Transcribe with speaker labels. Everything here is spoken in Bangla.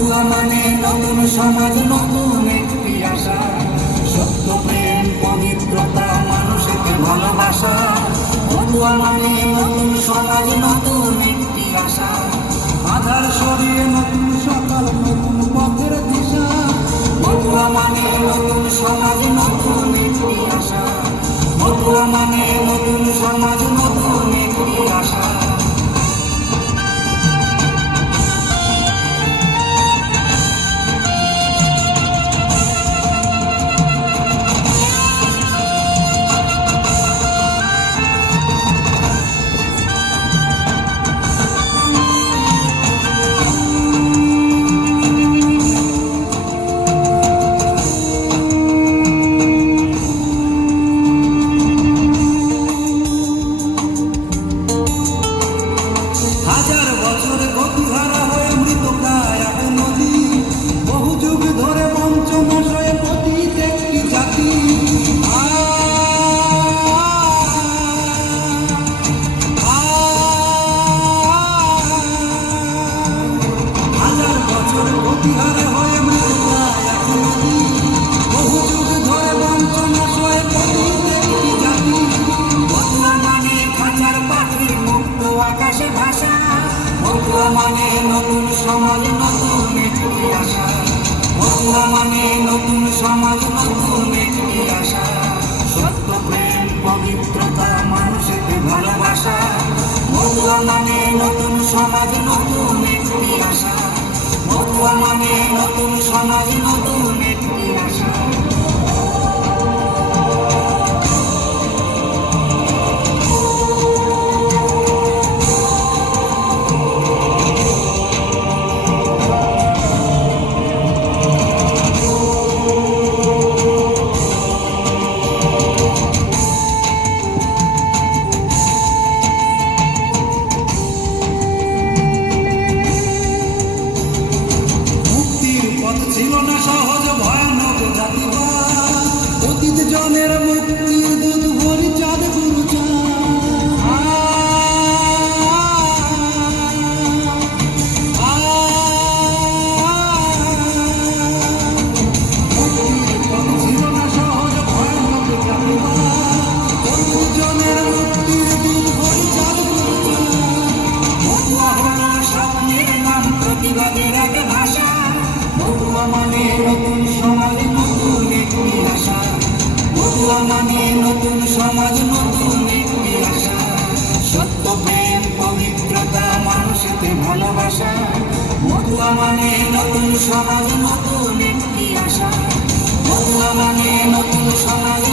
Speaker 1: বাংলা মানে নতুন সমাজ, নতুন একটি আশা।
Speaker 2: সত্য, প্রেম, পবিত্রতা মানুষের ভালোবাসা।
Speaker 1: বন্ধুয়া মানে নতুন সমাজ, নতুন একটি আশা। আধার সরিয়ে নতুন সকাল নতুন
Speaker 2: পথের দিশা। বন্ধুয়া মানে নতুন সমাজ, নতুন একটি আশা।
Speaker 1: বন্ধুয়া মানে নতুন সমাজ নতুন মানে মানে নতুন সমাজ, নতুন একটি আশা। মতুয়া মানে নতুন সমাজ, নতুন একটি আশা। সত্য, প্রেম, পবিত্রতা মানুষের ভালোবাসা। মতুয়া মানে নতুন সমাজ, নতুন একটি আশা। মতুয়া মানে নতুন সমাজ নতুন
Speaker 2: জনের মুক্তির
Speaker 1: মানে নতুন সমাজ, নতুন আশা সত্য, প্রেম, পবিত্রতা মানুষেতে ভালোবাসা। মধুয়া মানে নতুন সমাজ, নতুন একটি আশা মধুয়া মানে নতুন সমাজ